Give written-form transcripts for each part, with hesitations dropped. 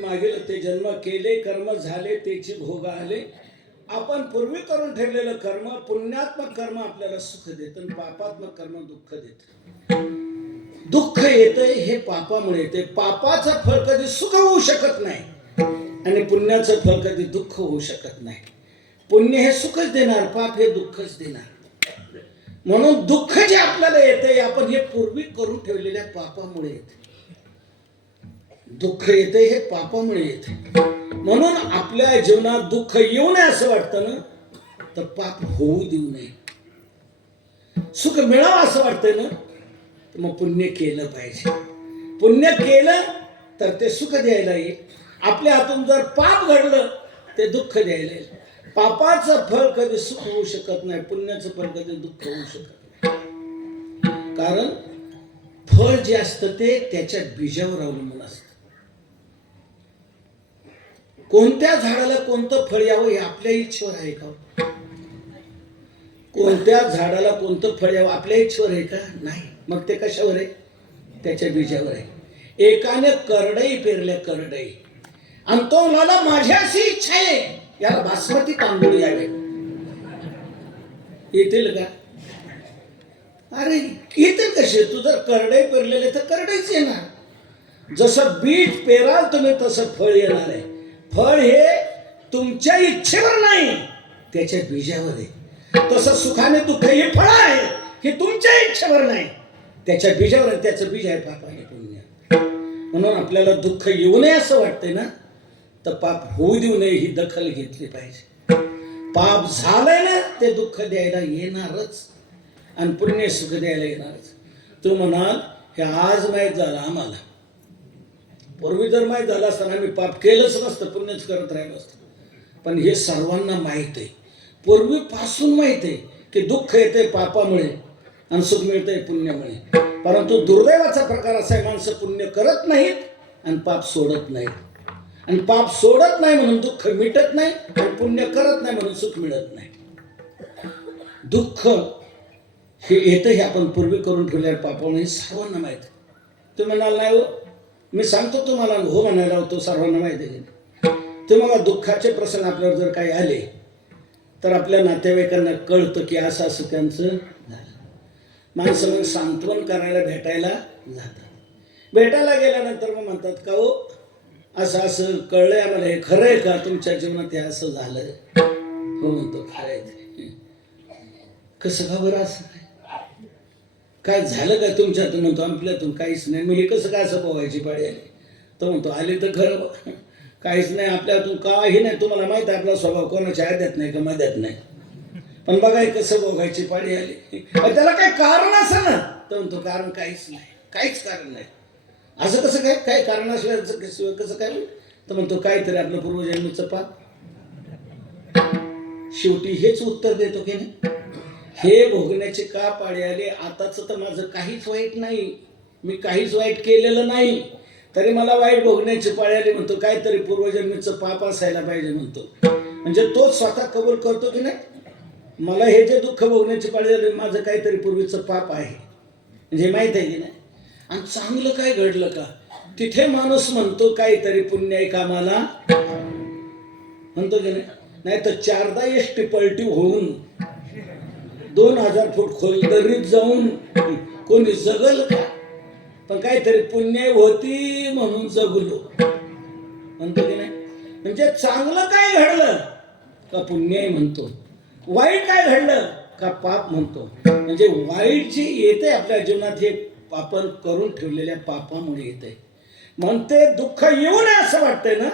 मागील ते जन्म केले कर्म झाले त्याची भोग आले. आपण पूर्वी करून ठेवलेलं कर्म, पुण्यात्मक कर्म आपल्याला सुख देतं आणि पापात्मक कर्म दुःख देतं. दुःख येतंय हे पापामुळे येते. पापाचं फळ कधी सुख होऊ शकत नाही आणि पुण्याचं फळ कधी दुःख होऊ शकत नाही. पुण्य हे सुखच देणार, पाप हे दुःखच देणार. म्हणून दुःख जे आपल्याला येते आपण हे पूर्वी करून ठेवलेल्या पापामुळे येते. दुःख येते हे पापामुळे येते. म्हणून आपल्या जीवनात दुःख येऊ नये असं वाटतं ना, तर पाप होऊ देऊ नये. सुख मिळावं असं वाटतंय ना, तर मग पुण्य केलं पाहिजे. पुण्य केलं तर ते सुख द्यायला येईल. आपल्या हातून जर पाप घडलं ते दुःख द्यायला येईल. पापाचं फळ कधी सुख होऊ शकत नाही, पुण्याचं फळ कधी दुःख होऊ शकत नाही. कारण फळ जे असतं ते त्याच्या बीजावर अवलंबून असतं. कोणत्या झाडाला कोणतं फळ यावं हे आपल्या इच्छेवर आहे का? कोणत्या झाडाला कोणतं फळ यावं आपल्या इच्छेवर आहे का? नाही. मग ते कशावर आहे? त्याच्या बीजावर आहे. एकाने करडई पेरल्या, करडई, आणि तो मला माझी अशी इच्छा आहे याला बासमती तांदूळ यावे, येतील का? अरे येतील कसे? तू जर करडई पेरलेले तर करडईच येणार. जसं बीज पेराल तुम्ही तसं फळ येणार आहे. फळ हे तुमच्या इच्छेवर नाही, त्याच्या बीजावर आहे. तसं सुखाने दुःख हे फळ आहे हे तुमच्या इच्छेवर नाही, त्याच्या बीजावर आहे. त्याचं बीज आहे पाप आणि पुण्य. म्हणून आपल्याला दुःख येऊ नये असं वाटतंय ना, तर पाप होऊ देऊ नये ही दखल घेतली पाहिजे. पाप झालंय ना, ते दुःख द्यायला येणारच आणि पुण्य सुख द्यायला येणारच. तू म्हणाल हे आज माहीत झालं आम्हाला, पूर्वी जर माहीत झालं असताना आम्ही पाप केलंच नसतं, पुण्यच करत राहिलो असतं. पण हे सर्वांना माहीत आहे, पूर्वीपासून माहीत आहे की दुःख येते पापामुळे आणि सुख मिळतंय पुण्यामुळे. परंतु दुर्दैवाचा प्रकार असा आहे, माणसं पुण्य करत नाहीत आणि पाप सोडत नाहीत. आणि पाप सोडत नाही म्हणून दुःख मिटत नाही आणि पुण्य करत नाही म्हणून सुख मिळत नाही. दुःख हे येतं हे आपण पूर्वी करून ठेवलेल्या पापामुळे सर्वांना माहीत. तुम्ही म्हणाल नाही हो, मी सांगतो तुम्हाला, हो म्हणायला होतो, सर्वांना माहिती आहे. तुम्हाला दुःखाचे प्रसंग आपल्यावर जर काही आले तर आपल्या नातेवाईकांना कळतं की असं असं त्यांचं झालं. माणसं मग सांत्वन करायला भेटायला जातात. भेटायला गेल्यानंतर मग म्हणतात का हो असं असं कळलंय आम्हाला, हे खरं आहे का तुमच्या जीवनात हे असं झालं? हो म्हणतो खरं आहे. कसं का बरं असं काय झालं काय तुमच्यातून? म्हणतो आपल्यातून काहीच नाही. मी हे कसं काय असं बघायची पाळी आली? तो म्हणतो आली तर खरं काहीच नाही आपल्यातून, काही नाही. तुम्हाला माहित आहे आपला स्वभाव कोणाच्या आद्यात नाही का मध्यात नाही, पण बघाय कसं बघायची पाळी आली. त्याला काही कारण असं ना, तर म्हणतो कारण काहीच नाही, काहीच कारण नाही. असं कसं काय? काय कारण असल्याचं कसं काय? तर म्हणतो काहीतरी आपलं पूर्वजन्मीचं पाप. शेवटी हेच उत्तर देतो की नाही, हे भोगण्याची का पाळी आली? आताच तर माझं काहीच वाईट नाही, मी काहीच वाईट केलेलं नाही, तरी मला वाईट भोगण्याची पाळी आली. म्हणतो काहीतरी पूर्वजन्मीचं पाप असायला पाहिजे म्हणतो. म्हणजे तो स्वतः कबूल करतो की नाही, मला हे जे दुःख भोगण्याची पाळी आली माझं काहीतरी पूर्वीचं पाप आहे, म्हणजे माहीत आहे की नाही. आणि चांगलं काय घडलं का, तिथे माणूस म्हणतो काहीतरी पुण्य आहे कामाला, म्हणतो की नाही. नाही तर चारदा एसटी पलटी होऊन 2000 फूट खोल दरीत जाऊन कोणी जगल का? पण काहीतरी पुण्य होती म्हणून जगलो, म्हणतो की नाही. म्हणजे चांगलं काय घडलं का पुण्य आहे म्हणतो, वाईट काय घडलं का पाप म्हणतो. म्हणजे वाईट जे येते आपल्या जीवनात हे आपण करून ठेवलेल्या पापामुळे येते. म्हणते दुःख येऊ नये असं वाटतंय ना,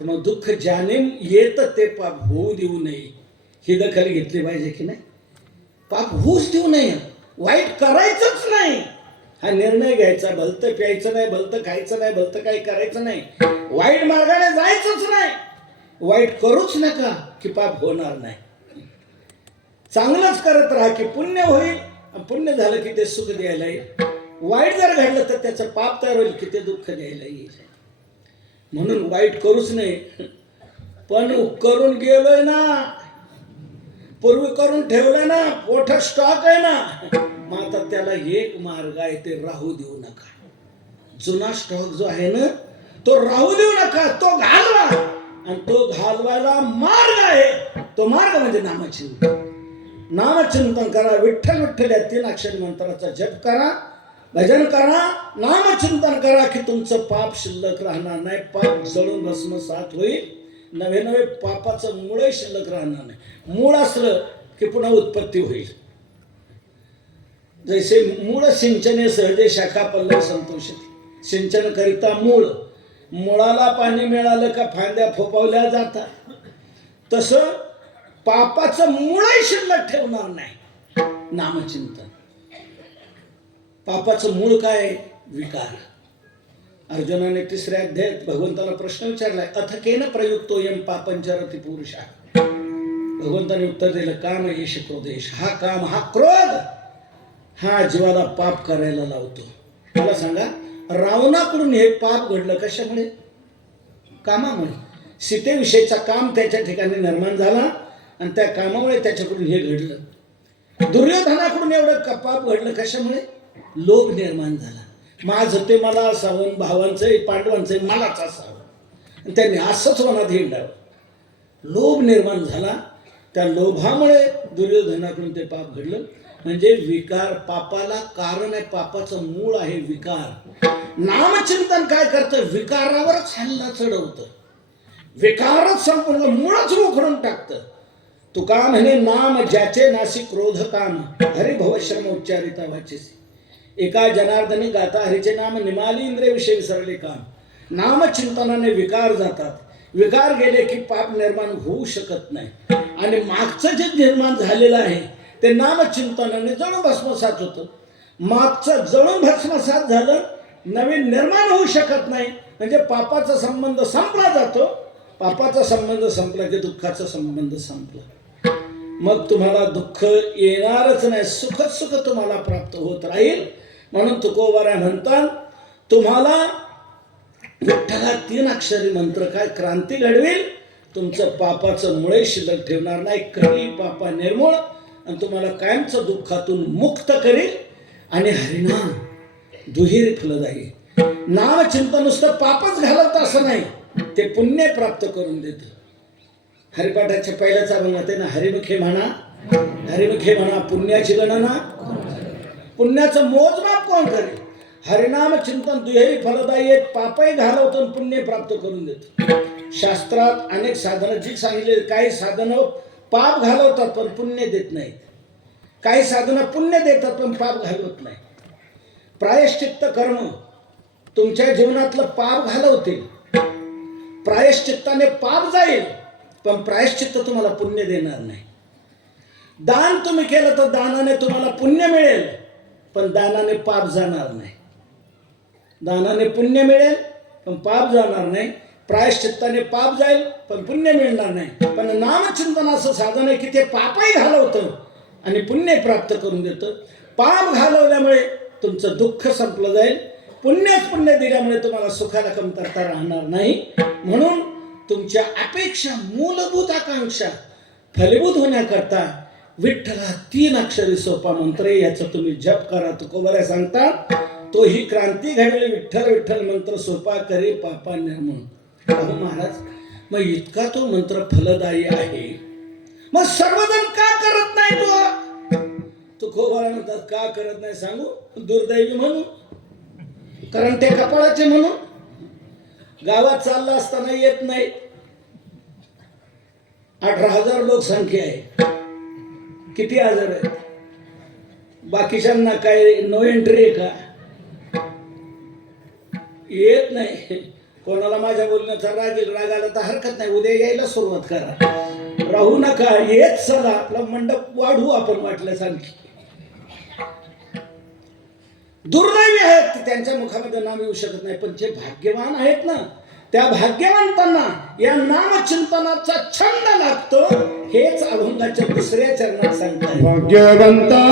तर मग दुःख ज्याने येतं ते पाप होऊ देऊ नये ही दखल घेतली पाहिजे की नाही. पाप होऊच देऊ नये, वाईट करायचंच नाही हा निर्णय घ्यायचा. भलतं प्यायचं नाही, भलतं खायचं नाही, भलतं काही करायचं नाही, वाईट मार्गाने जायचंच नाही, वाईट करूच नका की पाप होणार नाही. चांगलंच करत राहा की पुण्य होईल, पुण्य झालं की ते सुख द्यायला येईल. वाईट जर घडलं तर त्याचं पाप तयार होईल की ते दुःख द्यायला येईल. म्हणून वाईट करूच नाही. पण करून गेलोय ना, पूर्वी करून ठेवलं ना, पोट स्टॉक आहे ना, मग आता त्याला एक मार्ग आहे, ते राहू देऊ नका. जुना स्टॉक जो आहे ना तो राहू देऊ नका, तो घालवा. आणि तो घालवायला मार्ग आहे, तो मार्ग म्हणजे नामचिंतन. नामचिंतन करा, विठ्ठल विठ्ठल या 3 अक्षरी मंत्राचा जप करा, भजन करा, नामचिंतन करा की तुमचं पाप शिल्लक राहणार नाही. पाप जळून भस्मसात होईल. नवे नवे पापाचं मूळही शिल्लक राहणार नाही. मूळ असलं की पुन्हा उत्पत्ती होईल. जैसे मूळ सिंचने सहजे शाखा पल्लव संतोषित. सिंचन करिता मूळ, मुळाला पाणी मिळालं का फांद्या फोपावल्या जातात. तसं पापाचं मूळही शिल्लक ठेवणार नाही नामचिंतन. पापाचं मूळ काय? विकार. अर्जुनाने 3ऱ्या अध्यायात भगवंताला प्रश्न विचारलाय, अथ केन प्रयुक्तोयम पापंचरति पुरुषा. भगवंताने उत्तर दिलं, काम येश क्रोधेश. हा काम, हा क्रोध, हा जीवाला पाप करायला लावतो. मला सांगा, रावणाकडून हे पाप घडलं कशामुळे? कामामुळे. सीतेविषयीचा काम त्याच्या ठिकाणी निर्माण झाला आणि त्या कामामुळे त्याच्याकडून हे घडलं. दुर्योधनाकडून एवढं पाप घडलं कशामुळे? लोभ निर्माण झाला. माझं ते मला असावं, भावांचंही पांडवांचंही मलाच असावं. आणि त्यांनी असंच मनात हिंडावं. लोभ निर्माण झाला. त्या लोभामुळे दुर्योधनाकडून ते पाप घडलं. म्हणजे विकार पापाला कारण आहे. पापाचं मूळ आहे विकार. नामचिंतन काय करतं? विकारावरच हल्ला चढवतं. विकारच संपूर्ण मुळच उखडून टाकतं. तुका म्हणे, नाम ज्याचे नासी क्रोध काम, हरिभव श्रम उच्चारिता वाचेसी. एका जनार्दनी गाता हरीचे नाम, निमाली इंद्रिय विषय विसरले काम. नामचिंतनाने विकार जातात. विकार गेले की पाप निर्माण होऊ शकत नाही. आणि मागचं जे निर्माण झालेलं आहे ते नामचिंतनाने जळून भस्मसात होतं. मागचं जळून भस्मसात झालं, नवीन निर्माण होऊ शकत नाही. म्हणजे पापाचा संबंध संपला जातो. पापाचा संबंध संपला की दुःखाचा संबंध संपला. मग तुम्हाला दुःख येणारच नाही. सुखच सुख तुम्हाला प्राप्त होत राहील. म्हणून तुकोबाराय म्हणतात, तुम्हाला विठ्ठला 3 अक्षरी मंत्र काय क्रांती घडवेल. तुमचं पापाचं मुळे शिल्लक ठेवणार नाही. कधी पापा निर्मूळ आणि तुम्हाला कायमचं दुःखातून मुक्त करेल. आणि हरिनाम दुहेरी फलदायी. नामचिंतन नुसतं पापच घालवतं असं नाही, ते पुण्य प्राप्त करून देतं. हरिपाठाच्या पहिल्याच अभंगात आहे ना, हरिमुखे म्हणा, हरिमुखे म्हणा पुण्याची गणना. पुण्याचं मोजमाप कोण करेल? हरिनाम चिंतन दुहेरी फलदायी आहेत. पापही घालवतो आणि पुण्य प्राप्त करून देतो. शास्त्रात अनेक साधनं जी सांगितले, काही साधनं पाप घालवतात पण पुण्य देत नाहीत. काही साधनं पुण्य देतात पण पाप घालवत नाही. प्रायश्चित्त कर्म तुमच्या जीवनातलं पाप घालवतील. प्रायश्चित्ताने पाप जाईल पण प्रायश्चित्त तुम्हाला पुण्य देणार नाही. दान तुम्ही केलं तर दानाने तुम्हाला पुण्य मिळेल पण दानाने पाप जाणार नाही. दानाने पुण्य मिळेल पण पाप जाणार नाही. प्रायश्चित्ताने पाप जाईल पण पुण्य मिळणार नाही. पण नामचिंतन असं साधन आहे की ते पापही घालवतं आणि पुण्य प्राप्त करून देतं. पाप घालवल्यामुळे तुमचं दुःख संपलं जाईल. पुण्य दिल्यामुळे तुम्हाला सुखाला कमतरता राहणार नाही. म्हणून तुमच्या अपेक्षा, मूलभूत आकांक्षा फलीभूत होण्याकरता विठ्ठला 3 अक्षरी सोपा मंत्र आहे. याचा तुम्ही जप करा. तुकोबाराय सांगतात, तो ही क्रांती घडली. विठ्ठल विठ्ठल मंत्र सोपा करे पापा निर्मूळ. अहो महाराज, मग इतका तो मंत्र फलदायी आहे, मग सर्वजण का करत नाही? तुकोबाराय म्हणतात, का करत नाही सांगू? दुर्दैवी म्हणून, कारण ते कपाळाचे म्हणून. गावात चालला असताना येत नाही. 18,000 लोकसंख्या आहे. किती आजार आहे? बाकीच्यांना काय नो एंट्री आहे का? येत नाही. कोणाला माझ्या बोलण्याचा राग येईल, राग आला तर हरकत नाही, उद्या यायला सुरुवात करा. राहू नका, येत चला. आपला मंडप वाढवू आपण वाटल्यास आणखी. दुर्दैवी आहेत, त्यांच्या मुखामध्ये नाम येऊ शकत नाही. पण जे भाग्यवान आहेत ना, त्या भाग्यवंतांना या नामचिंतनाचा छंद लागतो. हेच अभंगाच्या 2ऱ्या चरणात सांगतात. भाग्यवंता